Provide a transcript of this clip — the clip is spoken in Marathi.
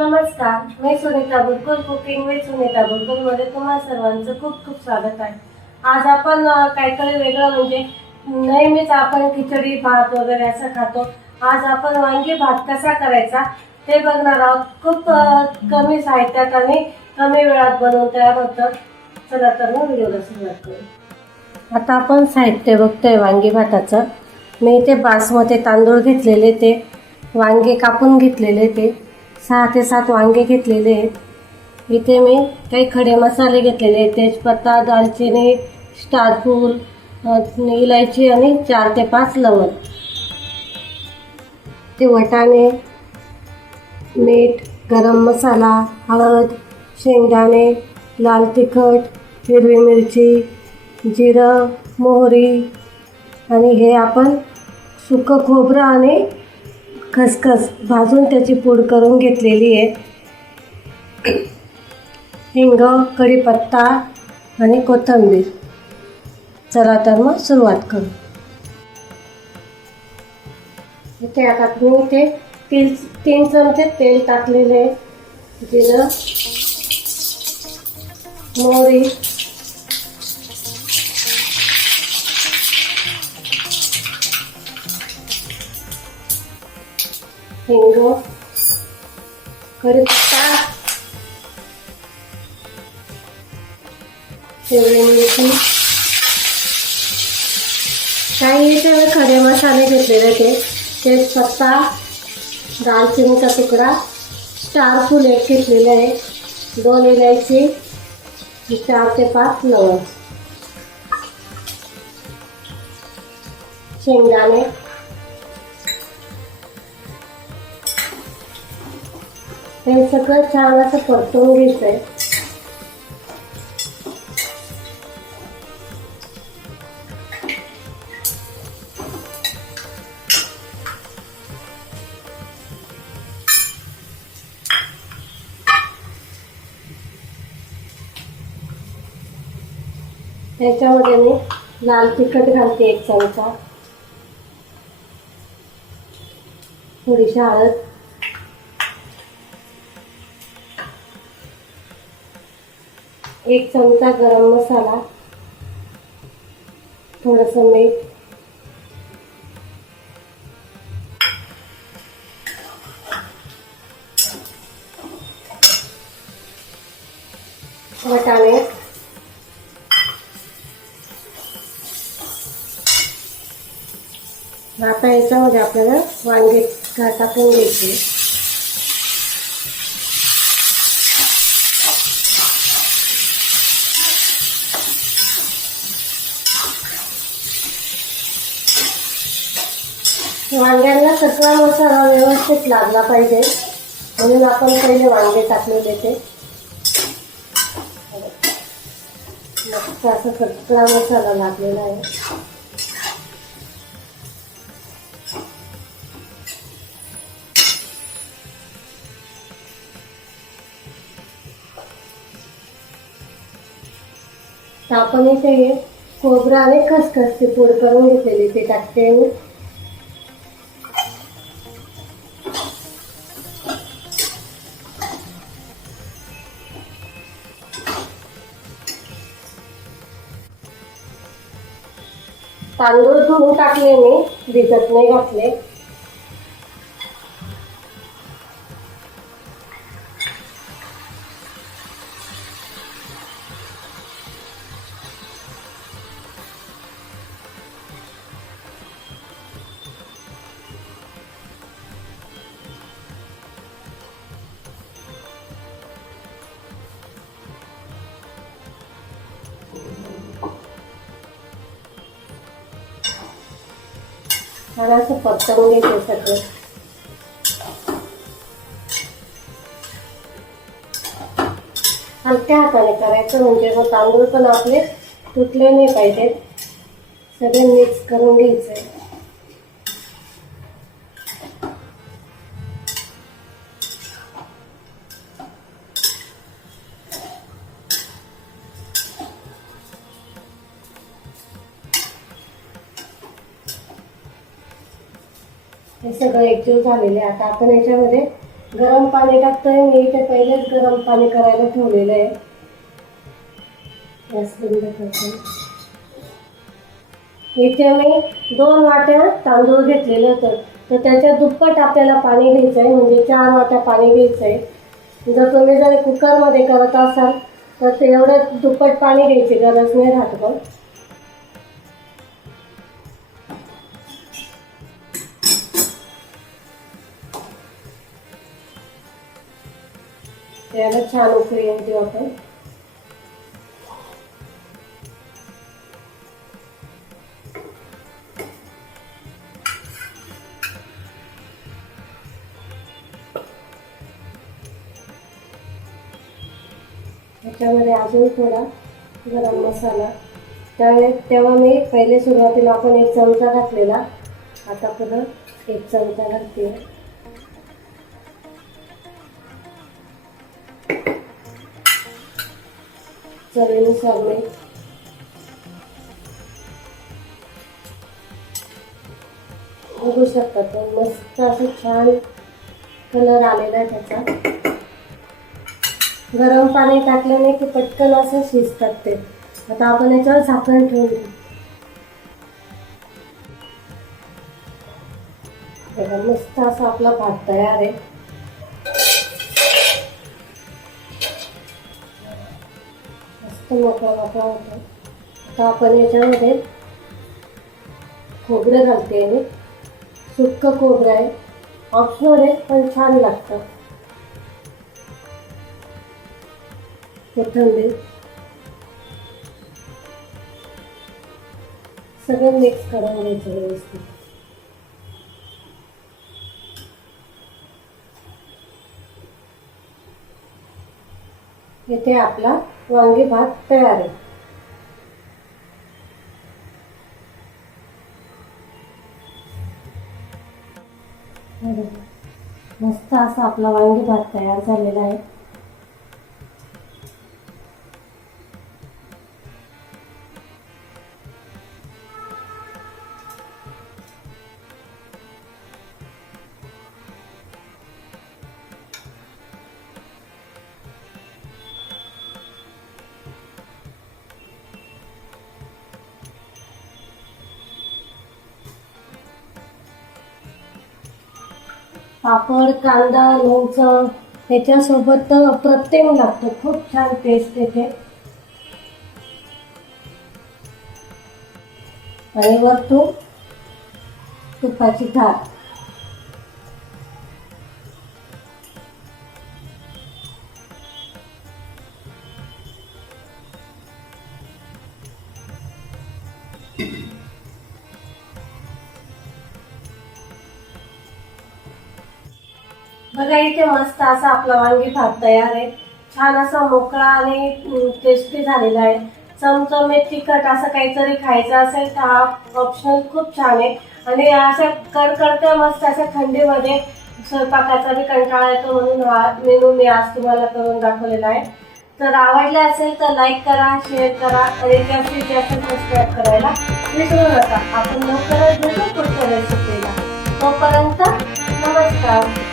नमस्कार मी सुनीता बुलकुल कुकिंग विथ सुनीता बुलकुलमध्ये तुम्हा सर्वांचं खूप खूप स्वागत आहे. आज आपण काहीतरी वेगळं म्हणजे नेहमीच आपण खिचडी भात वगैरे असं खातो. आज आपण वांगी भात कसा करायचा ते बघणार आहोत. खूप कमी साहित्यात आणि कमी वेळात बनवून तयार होतं. चला तर मग व्हिडिओला सुरुवात करू. आता आपण साहित्य बघतोय वांगी भाताचं. मी इथे बासमती तांदूळ घेतलेले ते वांगे कापून घेतलेले ते. सहा ते सात वांगे घेतलेले आहेत. इथे मी काही खडे मसाले घेतलेले आहेत. तेजपत्ता दालचिनी स्टारफूल इलायची आणि चार ते पाच लवंग. ते वटाणे मीठ गरम मसाला हळद शेंगदाणे लाल तिखट हिरवी मिरची जिरं मोहरी आणि हे आपण सुकं खोबरं आणि खसखस भाजून त्याची पूड करून घेतलेली आहे. हिंग कढीपत्ता आणि कोथिंबीर. चला तर मग सुरुवात करू. इथे आता मी इथे तीन तीन चमचे तेल टाकलेले आहे. जिरं मोहरी हिंग कढीपत्ता हिरवी मिरची काही इथे मी खडे मसाले घेतलेले ते. तेजपत्ता दालचिनीचा तुकडा स्टार फुल एक घेतलेले आहे. दोन इलायची चार ते पाच लवंग. शेंगदाणे. हे सगळं छान असं परतून घ्यायचंय त्याच्यामध्ये मी लाल तिखट घालते एक चमचा थोडीशी हळद एक चमचा गरम मसाला थोडस मीठ वटाणे आता याच्यामध्ये आपल्याला वांगे घाटा टाकून घ्यायचे. वांग्यांना सगळा मसाला व्यवस्थित लागला पाहिजे. म्हणून आपण पहिले वांगे टाकले देते मस्त असं सगळा मसाला लागलेला आहे. आपण इथे हे खोबरं आणि खसखसची पूड करून घेतलेली ते टाकते तांदूळ धुवून टाकले मी भिजत नाही घातले. आणि असं परतवून घ्यायचं सगळं हलक्या हाताने करायचं म्हणजे मग तांदूळ पण आपले तुटले नाही पाहिजेत. सगळे मिक्स करून घ्यायचे. हे सगळं एकजीव झालेले आहे. आता आपण याच्यामध्ये गरम पाणी टाकतोय. मी इथे पहिलेच गरम पाणी करायला ठेवलेलं आहे. गॅस बंद इथे मी दोन वाट्या तांदूळ घेतलेलं होतं. तर त्याच्या दुप्पट आपल्याला पाणी घ्यायचं आहे म्हणजे चार वाट्या पाणी घ्यायचं आहे जर तुम्ही जर कुकरमध्ये करत असाल तर ते एवढं दुप्पट पाणी घ्यायची गरज नाही राहत पण त्याला छान उकळी येऊ देऊ आपण. त्याच्यामध्ये अजून थोडा गरम मसाला. त्यावेळेस तेव्हा मी पहिले सुरुवातीला आपण एक चमचा घातलेला. आता पुन्हा एक चमचा घालते चवीनुसार मीठ बघू शकता तो मस्त असं छान कलर आलेला आहे त्याचा. गरम पाणी टाकल्याने की पटकन असं शिजतात ते. आता आपण याच्यावर साखर ठेवून बघा मस्त असा आपला भात तयार आहे. मस्त मोकळा मोकळा होतो. आता आपण याच्यामध्ये खोबरं घालते मी. सुक्कं खोबरं आहे. ऑप्शनल आहे पण छान लागतं. कोथंबीर. सगळं मिक्स करून घ्यायचं व्यवस्थित. येथे आपला वांगी भात तयार आहे. मस्त असा आपला वांगी भात तयार झालेला आहे. पापड कांदा लोणचं त्याच्यासोबत प्रत्येक लागतो. खूप छान टेस्ट येते. आणि वरतून तुपाची धार बघा इथे मस्त असा आपला वांगी भात तयार आहे. छान असा मोकळा आणि टेस्टी झालेला आहे. चमचमीत तिखट असं काहीतरी खायचं असेल तर हा ऑप्शन खूप छान आहे. आणि अशा कडकडत्या मस्त अशा थंडीमध्ये स्वयंपाकाचा बी कंटाळा येतो म्हणून हा मेनू मी आज तुम्हाला करून दाखवलेला आहे. तर आवडले असेल तर लाईक करा शेअर करा आणि जास्तीत जास्त सबस्क्राईब करायला विसरू नका. आपण लवकरच भेटू पुढच्या रेसिपीला तोपर्यंत नमस्कार.